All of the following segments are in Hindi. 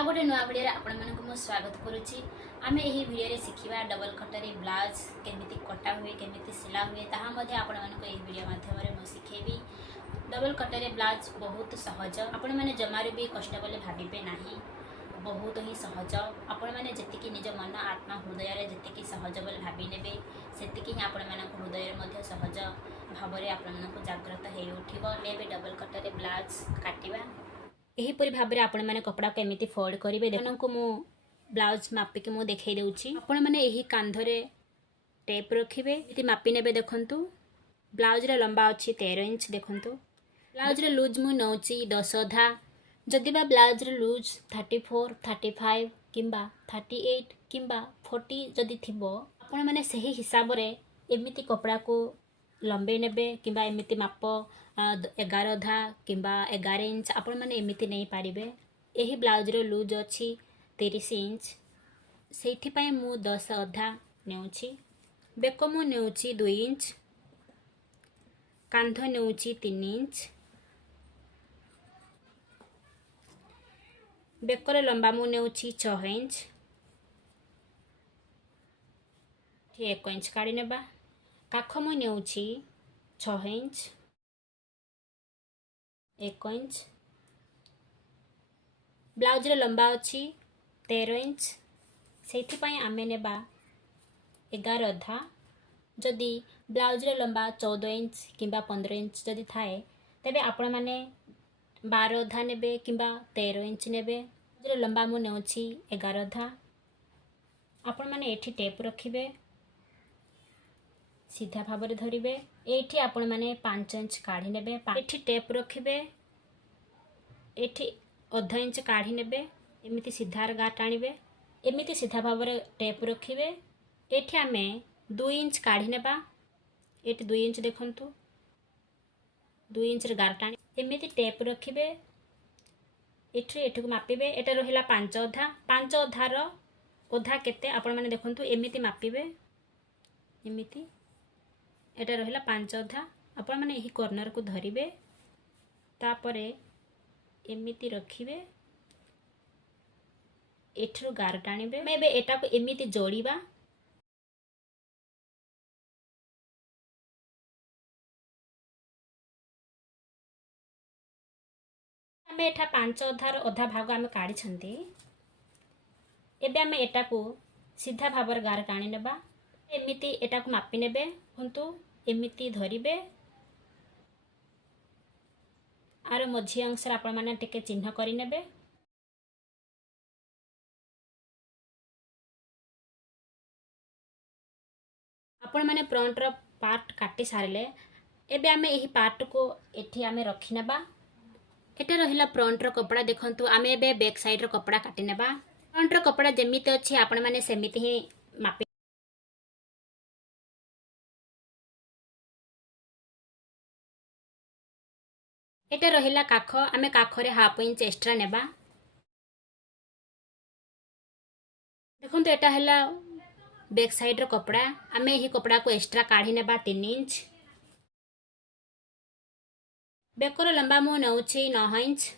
आ गोटे नुआ भिडियो आपण मानक स्वागत करुच्ची। आम यही भिडियो शिखा डबल कटरी ब्लाउज केमी कटा हुए केमी सिला हुए ताहा आपण मानक भिडियो माध्यम शिखेबी। डबल कटरी ब्लाउज बहुत सहज, आपण मैंने जमार भी कष्ट बोले भावे ना, बहुत ही सहज। आपण मैंने जी निज मन आत्मा हृदय जी सहज बोले भावी ने से ही आपण मानक हृदय सहज भाव में जागृत हो उठो। डबल कटरी ब्लाउज काटिबा एहीपरी भाव में आपण मैंने कपड़ा को एमती फोल्ड करेंगे। देखो मु ब्लाउज मापिकी मुझे देखई दूची। आपण मैंने यही कांधरे टेप रखिए, ये मापी ने देखु। ब्लाउज रे लंबा अच्छी 13 इंच। देखु ब्लाउज रे लूज मु नौची 10 अधा। जदि बा ब्लाउज रे लूज 34, 35 किंबा 38 किंबा 40 जदि थिबो, आपण मैंने सही हिसाब रे एमिति कपड़ा को लंबे नेबे किंबा एमिति माप 11 अधा किंबा 11 इंच आपण मैंने एमिति नहीं पारिबे। यही ब्लाउज रो लूज अच्छी 30 इंच, से मु 10 अधा नेउछि। बेक मु नेउछि 2 इंच, कांध नेउछि 3 इंच, बेकर लंबा मु नेउछि 6 इंच। 1 इंच काढ़ी नेबा। काख मु नेउछि 6 इंच, 1 इंच। ब्लाउज रे लंबा अच्छी 13 इंच, से आमे नेबा 11 अधा। जदि ब्लाउज रे लंबा 14 इंच किंबा 15 इंच जदि थाए, तेबे आपण माने 12 अधा नेबे किंबा 13 इंच नेबे। ब्लाउज रे लंबा मु नेउछि 11 अधा। आपण माने एठी टेप रखिबे, सीधा भाव में धरिबे। एठी आपण माने 5 इंच काढ़ी नेबे। एठी टेप रखिबे, एठी अधा इंच काढ़ी नेबे। एमिति सीधा गाँठ आनिबे, एमिति सीधा भाव में टेप रखिबे। एठी आमे 2 इंच काढ़ी नेबा। एठी 2 इंच देखंतु, 2 इंच रे गाँठ आनि एमिति टेप रखिबे। एठी एठी को मापिबे। एटा रहिला 5 अधा। 5 अधार अधा केते आपण माने देखंतु, एमिति मापिबे। एमिति एटा रहिला 5 अधा। आपण माने यही कॉर्नर को धरिबे, तापरे एमिति रखिबे। एठरो गार टाणिबे। मैं एटा को एमिति जोड़ीबा। आमे एठा 5 अधार अधा भाग आमे काढ़ी छंती। एबे आमे एटा को सीधा भाव रे गार टाणी नेबा। एमिति एटा को मापी नेबे। हंतु एमिति धरिबे। आर मझी अंश आपण माने टिके चिन्ह करि नेबे। आपण माने फ्रंट रो पार्ट काटी सारले, एबे आमे एही पार्ट को एठी आमे रखि नेबा। एटा रहिला फ्रंट रो कपड़ा। देखंतु आमे एबे बैक साइड रो कपड़ा काटी नेबा। फ्रंट रो कपड़ा जेमिति अछि आपण माने सेमिति ही मापि। एटा रहिला काख। आमे काखरे 1/2 इंच एक्स्ट्रा नेबा। देखंतु एटा हला बैक साइड रो कपड़ा। आमे एही कपड़ा को एक्स्ट्रा काढ़ी नेबा 3 इंच। बेकर लंबा मु नउछि 9 इंच।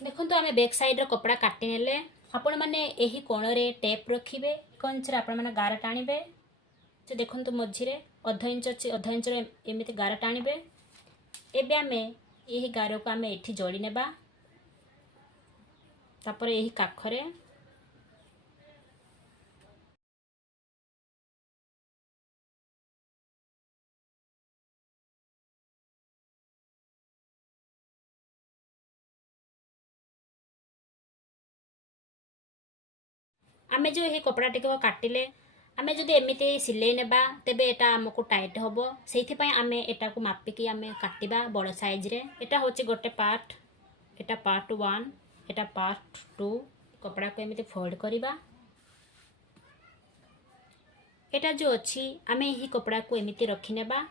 देखंतु आमे बैक साइड रो कपड़ा काटी नेले। आपण माने एही कोण रे टेप रखिबे। 1 इंच रे आपण माने गार टाणिबे। जे देखंतु मझी रे आधा इंच अछि, आधा इंच रे एमिति गार टाणिबे। एबे आमे एही गार को आमे एठी जोड़ी नेबा। तापर एही काखरे आमे जो यही कपड़ा टिके काटिले, आमे जदि एमिति सिलाई नेबा तेबे एटा हमको टाइट होबो। सेहिथि आमे एटा को मापिकी आमे काटिबा बड़ साइज रे। एटा होची गोटे पार्ट, एटा पार्ट 1, एटा पार्ट 2। कपड़ा को एमिति फोल्ड करिबा। एटा जो अछि आमे यही कपड़ा को एमिति रखि नेबा।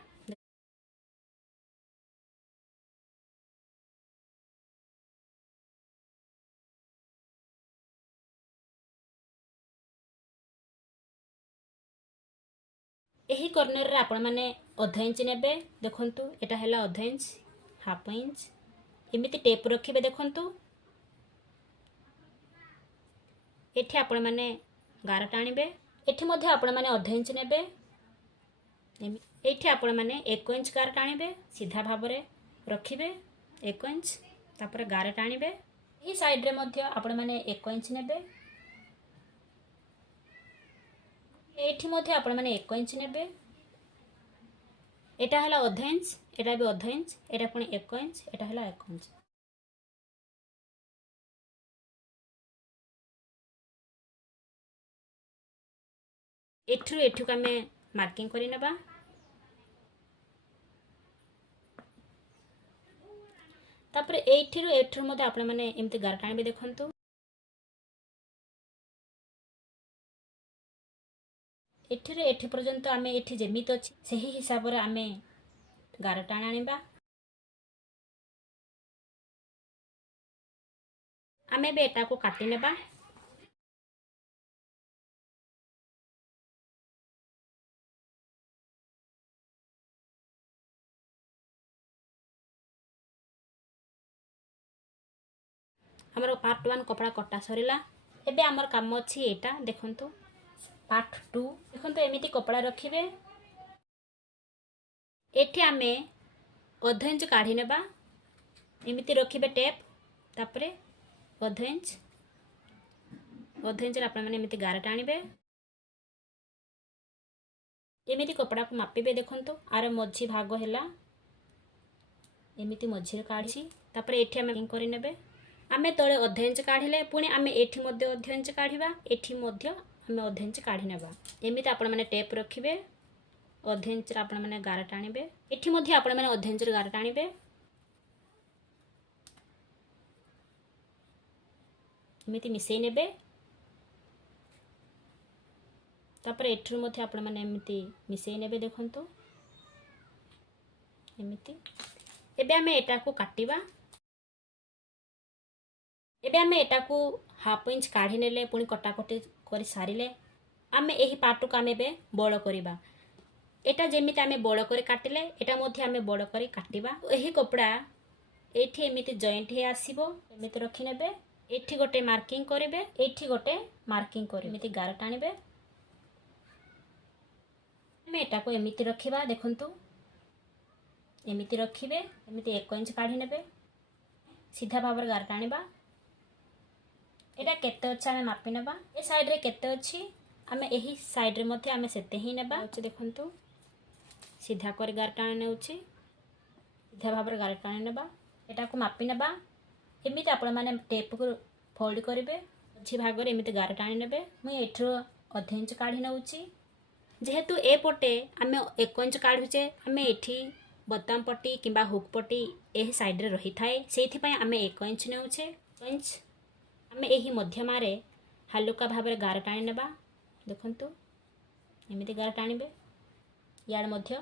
यही कॉर्नर रे आपण माने ଅଧ ଇଞ୍ଚ ନେବେ। ଦେଖନ୍ତୁ ଏଟା ହେଲା ଅଧ ଇଞ୍ଚ, ହାଫ ଇଞ୍ଚ, ଏମିତି ଟେପ୍ ରଖିବେ। ଦେଖନ୍ତୁ ଏଠି ଆପଣମାନେ ଗାର ଟାଣିବେ। ଏଠି ମଧ୍ୟ ଆପଣମାନେ ଅଧ ଇଞ୍ଚ ନେବେ। ଏଠି ଆପଣମାନେ 1 ଇଞ୍ଚ ଗାର ଟାଣିବେ, ସିଧା ଭାବରେ ରଖିବେ 1 ଇଞ୍ଚ, ତାପରେ ଗାର ଟାଣିବେ। ଏହି ସାଇଡ୍ରେ ମଧ୍ୟ ଆପଣମାନେ 1 ଇଞ୍ଚ ନେବେ। ଏଠି ମଧ୍ୟ ଆପଣମାନେ 1 ଇଞ୍ଚ ନେବେ। এটা হলো অর্ধ ইঞ্চ, এটা भी অর্ধ ইঞ্চ, এটা পুଣି 1 ইঞ্চ, এটা হলো 1 ইঞ্চ। ଏଠୁ ଆମେ ମାର୍କିଂ କରି ନେବା। ତାପରେ ଏଠୁ ମଧ୍ୟ ଆପଣମାନେ ଏମିତି ଗାର ଟାଣିବେ। ଦେଖନ୍ତୁ ଏଠି ପର୍ଯ୍ୟନ୍ତ ଆମେ ଏଠି ଯେମିତି ଅଛି ସେହି ହିସାବରେ ଆମେ ଗାର ଟାଣି ଆଣିବା। ଆମେ ଏବେ ଏଟାକୁ କାଟି ନେବା। ଆମର ପାର୍ଟ 1 କପଡ଼ା କଟା ସରିଲା। ଏବେ ଆମର କାମ ଅଛି ଏଇଟା। ଦେଖନ୍ତୁ ପାର୍ଟ 2। ଦେଖନ୍ତୁ ଏମିତି କପଡ଼ା ରଖିବେ। ଏଠି ଆମେ ଅଧ ଇଞ୍ଚ କାଢ଼ି ନେବା। ଏମିତି ରଖିବେ ଟେପ୍, ତାପରେ ଅଧ ଇଞ୍ଚରେ ଆପଣମାନେ ଏମିତି ଗାର ଟାଣିବେ। ଏମିତି କପଡ଼ାକୁ ମାପିବେ। ଦେଖନ୍ତୁ ଆର ମଝି ଭାଗ ହେଲା ଏମିତି ମଝିରେ କାଢ଼ିଛି। ତାପରେ ଏଠି ଆମେ କରି ନେବେ। ଆମେ ତଳେ ଅଧ ଇଞ୍ଚ କାଢ଼ିଲେ ପୁଣି ଆମେ ଏଠି ମଧ୍ୟ ଅଧ ଇଞ୍ଚ କାଢ଼ିବା, ଏଠି ମଧ୍ୟ ଆମେ ଅଧ ଇଞ୍ଚ କାଢ଼ି ନେବା। ଏମିତି ଆପଣମାନେ ଟେପ୍ ରଖିବେ। ଅଧ ଇଞ୍ଚରେ ଆପଣମାନେ ଗାର ଟାଣିବେ। ଏଠି ମଧ୍ୟ ଆପଣମାନେ ଅଧ ଇଞ୍ଚରେ ଗାର ଟାଣିବେ। ଏମିତି ମିଶେଇ ନେବେ। ତାପରେ ଏଠରୁ ମଧ୍ୟ ଆପଣମାନେ ଏମିତି ମିଶେଇ ନେବେ। ଦେଖନ୍ତୁ ଏମିତି। ଏବେ ଆମେ ଏଟାକୁ କାଟିବା। ଏବେ ଆମେ ଏଟାକୁ ହାଫ ଇଞ୍ଚ କାଢ଼ି ନେଲେ, ପୁଣି କଟାକଟି କରି ସାରିଲେ ଆମେ ଏହି ପାର୍ଟକୁ ଆମେ ଏବେ ବଡ଼ କରିବା। এটা যেମିତି ଆମେ ବଡ଼ କରି କାଟିଲେ এটা ମଧ୍ୟ ଆମେ ବଡ଼ କରି କାଟିବା। ଏହି କପଡ଼ା ଏଠି ଏମିତି ଜଏଣ୍ଟ ହେଇ ଆସିବ। ଏମିତି ରଖି ନେବେ। ଏଠି ଗୋଟେ ମାର୍କିଂ କରିବେ, ଏଠି ଗୋଟେ ମାର୍କିଂ କରିବେ। ଏମିତି ଗାର ଟାଣିବେ। ଆମେ ଏଟାକୁ ଏମିତି ରଖିବା। ଦେଖନ୍ତୁ ଏମିତି ରଖିବେ। ଏମିତି 1 ଇଞ୍ଚ କାଢ଼ି ନେବେ, ସିଧା ଭାବରେ ଗାର ଟାଣିବା। এটা କେତେ ଅଛି ଆମେ ମାପି ନେବା। ଏ ସାଇଡ୍ରେ କେତେ ଅଛି ଆମେ ଏହି ସାଇଡ୍ରେ ମଧ୍ୟ ଆମେ ସେତେ ହିଁ ନେବା। ଦେଖନ୍ତୁ ସିଧା କରି ଗାର ଟାଣି ନେଉଛି, ସିଧା ଭାବରେ ଗାର ଟାଣି ନେବା। ଏଟାକୁ ମାପି ନେବା। ଏମିତି ଆପଣମାନେ ଟେପ୍କୁ ଫୋଲ୍ଡ କରିବେ, ମଝି ଭାଗରେ ଏମିତି ଗାର ଟାଣି ନେବେ। ମୁଁ ଏଠୁ ଅଧ ଇଞ୍ଚ କାଢ଼ି ନେଉଛି। ଯେହେତୁ ଏପଟେ ଆମେ 1 ଇଞ୍ଚ କାଢ଼ୁଛେ, ଆମେ ଏଠି ବୋତାମ ପଟି କିମ୍ବା ହୁକ୍ ପଟି ଏହି ସାଇଡ୍ରେ ରହିଥାଏ, ସେଇଥିପାଇଁ ଆମେ 1 ଇଞ୍ଚ ନେଉଛେ। 1 ଇଞ୍ଚ ଆମେ ଏହି ମଧ୍ୟମାରେ ହାଲୁକା ଭାବରେ ଗାର ଟାଣି ନେବା। ଦେଖନ୍ତୁ ଏମିତି ଗାର ଟାଣିବେ। ଇଆଡ଼େ ମଧ୍ୟ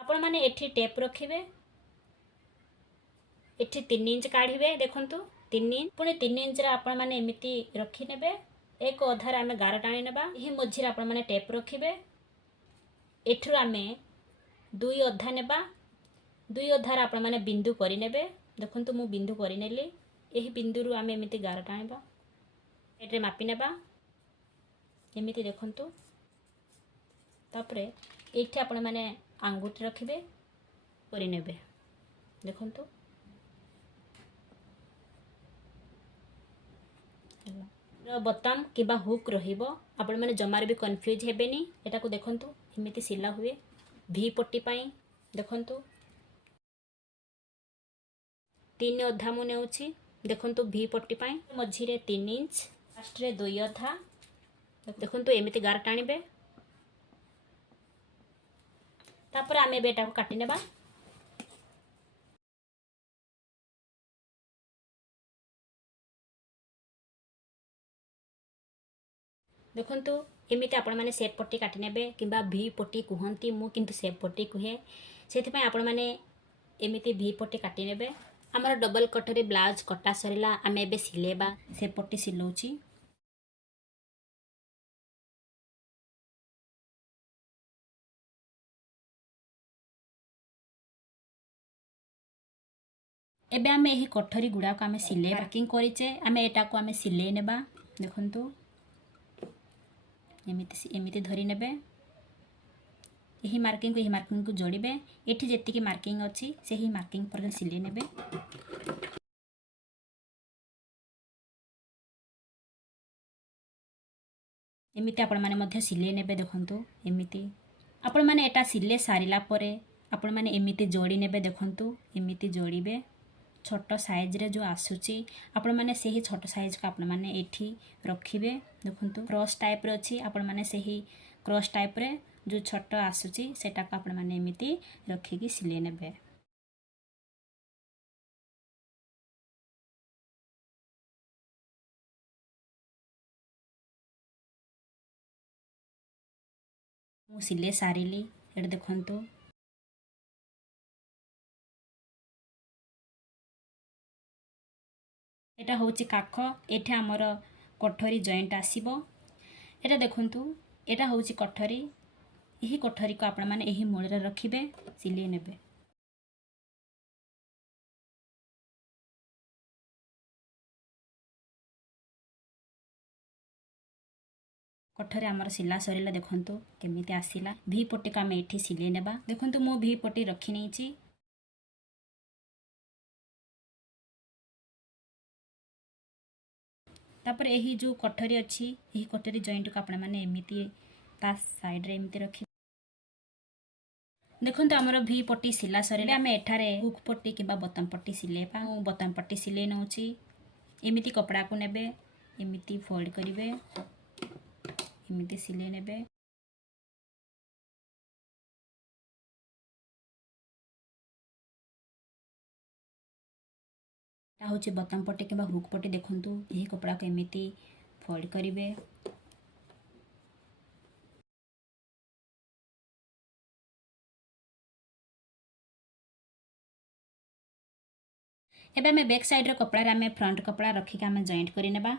ଆପଣମାନେ ଏଠି ଟେପ୍ ରଖିବେ। ଏଠି 3 ଇଞ୍ଚ କାଢ଼ିବେ। ଦେଖନ୍ତୁ 3 ଇଞ୍ଚ, ପୁଣି 3 ଇଞ୍ଚରେ ଆପଣମାନେ ଏମିତି ରଖିନେବେ। 1 ଅଧାରେ ଆମେ ଗାର ଟାଣି ନେବା। ଏହି ମଝିରେ ଆପଣମାନେ ଟେପ୍ ରଖିବେ। ଏଠରୁ ଆମେ 2 ଅଧା ନେବା। 2 ଅଧାରେ ଆପଣମାନେ ବିନ୍ଦୁ କରିନେବେ। ଦେଖନ୍ତୁ ମୁଁ ବିନ୍ଦୁ କରିନେଲି। ଏହି ବିନ୍ଦୁରୁ ଆମେ ଏମିତି ଗାର ଟାଣିବା। ଏଠାରେ ମାପି ନେବା ଏମିତି। ଦେଖନ୍ତୁ ତାପରେ ଏଇଠି ଆପଣମାନେ ଆଙ୍ଗୁଠି ରଖିବେ, କରିନେବେ। ଦେଖନ୍ତୁ ବୋତାମ କିମ୍ବା ହୁକ୍ ରହିବ। ଆପଣମାନେ ଜମାରେ ବି କନଫ୍ୟୁଜ୍ ହେବେନି। ଏଟାକୁ ଦେଖନ୍ତୁ ଏମିତି ସିଲା ହୁଏ ଭି ପଟି ପାଇଁ। ଦେଖନ୍ତୁ 3 ଅଧା ମୁଁ ନେଉଛି। ଦେଖନ୍ତୁ ଭି ପଟି ପାଇଁ ମଝିରେ 3 ଇଞ୍ଚ, ଲାଷ୍ଟରେ 2 ଅଧା। ଦେଖନ୍ତୁ ଏମିତି ଗାର ଟାଣିବେ। ତାପରେ ଆମେ ଏବେ ଏଟାକୁ କାଟି ନେବା। ଦେଖନ୍ତୁ ଏମିତି ଆପଣମାନେ ସେପ୍ ପଟି କାଟି ନେବେ, କିମ୍ବା ଭି ପଟି କୁହନ୍ତି, ମୁଁ କିନ୍ତୁ ସେପ୍ ପଟି କୁହେ। ସେଥିପାଇଁ ଆପଣମାନେ ଏମିତି ଭି ପଟି କାଟି ନେବେ। आमर डबल कटरी ब्लाउज कटा सरला आम ए सिलेबा से पट्टी सिलौची। एबे आम यही कटरी गुड़ाक आम सिले पैकिंग करेचे आम एटा को आम सिले नेबा। देखंतु एमिति धरी नेबे यही मार्किंग को जोड़िबे। एठी जेतिकी मार्किंग अछि सेही मार्किंग पर सिले नेबे। एमिति आपण माने मध्य सिले नेबे। देखंतु एमिति आपण माने एटा सिले सारिला परे आपण माने एमिति जोड़ी नेबे। देखंतु एमिति जोड़िबे। छोट साइज रे जो आसुची आपण माने सेही छोट साइज का आपण माने एठी रखिबे। देखंतु क्रॉस टाइप रे अछि आपण माने सेही क्रॉस टाइप रे जो छोट आसुची सेटा का आपण माने एमिति रखिकी सिले नेबे। मु सिले सारिली एटा देखंतु एटा होची काख एठे हमर कोठरी जॉइंट आसीबो। एटा देखंतु एटा होची कोठरी यही कोठरी को आपण माने यही मूल रे रखिबे सिले नेबे। कोठरी हमर सिला सरिला देखंतु केमिति आसीला। भी पट्टी का मैं एठी सिले नेबा। देखंतु मो भी पट्टी रखी नैची। तापर यही जो कोठरी अच्छी यही कोठरी जॉइंट को आपण माने एमिति ता साइड रे एमिति रखि। देखंतु हमर भी पट्टी सिला सरिले आमे एठारे हुक पट्टी किबा बटन पट्टी सिलेबा। बटन पट्टी सिले नउची एमिति कपड़ा को नेबे एमिति फोल्ड करिवे एमिति सिले नेबे। ता होची बटन पट्टी किबा हुक पट्टी। देखंतु यही कपड़ा को एमिति फोल्ड करिवे। एबे हमें बैक साइड रे कपड़ा रे हमें फ्रंट कपड़ा रखी के हमें जॉइंट करि नेबा।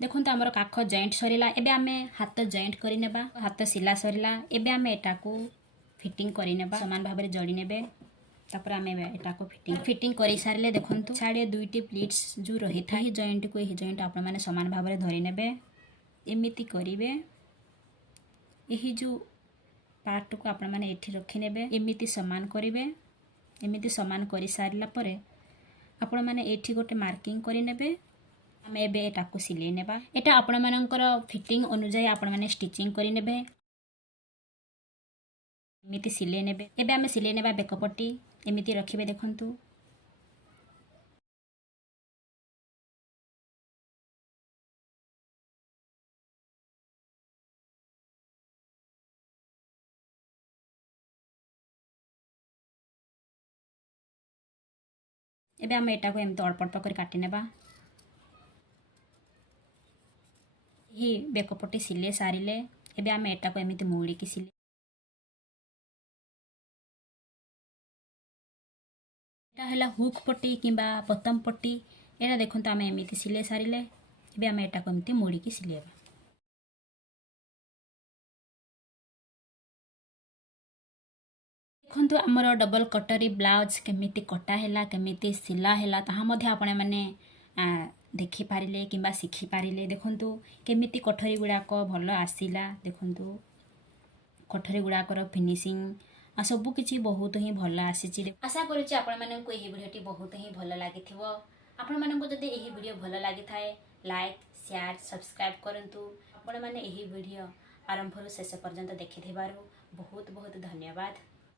देखंतु हमर काख जॉइंट सरिला एबे हमें हाथ जॉइंट करि नेबा। हाथ सिला सरिला एबे हमें एटा को फिटिंग करि नेबा समान भाबरे जोड़ी नेबे। तापर हमें एटा को फिटिंग करि सारले देखंतु साडे दुईटी प्लीट्स जो रही था ही जॉइंट को ही जॉइंट आपण माने समान भाबरे धरि नेबे एमिति करिवे। यही जो पार्ट को आपण माने एठी रखि नेबे एमिति समान करिवे। एमिति समान करि सारला परे आपण माने एठी गोटे मार्किंग करि नेबे। आम एबे एटा को सिले नेबा। एटा आपण मानकर फिटिंग अनुसार आपण माने स्टिचिंग करि नेबे एमिति सिले नेबे। एबे आमे सिले नेबा बेक पट्टी एमिति रखिबे। देखंतु एबे आमे एटा को एमिति अल्प अल्प कर काटि नेबा। ही बेक पट्टी सिले सारिले एबे आमे एटा को एमिति मोड़ी की सिले। एटा हला हुक पट्टी किबा बटन पट्टी एटा देखंतु आमे एमिति सिले सारिले एबे आमे एटा को एमिति मोड़ी की सिलेबा। देखंतु हमर डबल कटरी ब्लाउज केमिति कटा हैला केमिति सिला हैला ताहा मध्ये आपण माने देखि पारिले किबा सिखि पारिले। देखंतु केमिति कठरी गुड़ाक भल आसीला। देखंतु कठरी गुड़ाकर फिनिशिंग आ सबु किछि बहुत ही भल आसीछि। आशा करूछि आपण माननकु एही भिडियोटी बहुत ही भल लागिथिबो। आपण माननकु जदि एही भिडियो भल लागि थाए लाइक शेयर सब्सक्राइब करंतु। आपण माने एही भिडियो आरंभ रु शेष पर्यंत देखिथिबारु बहुत बहुत धन्यवाद।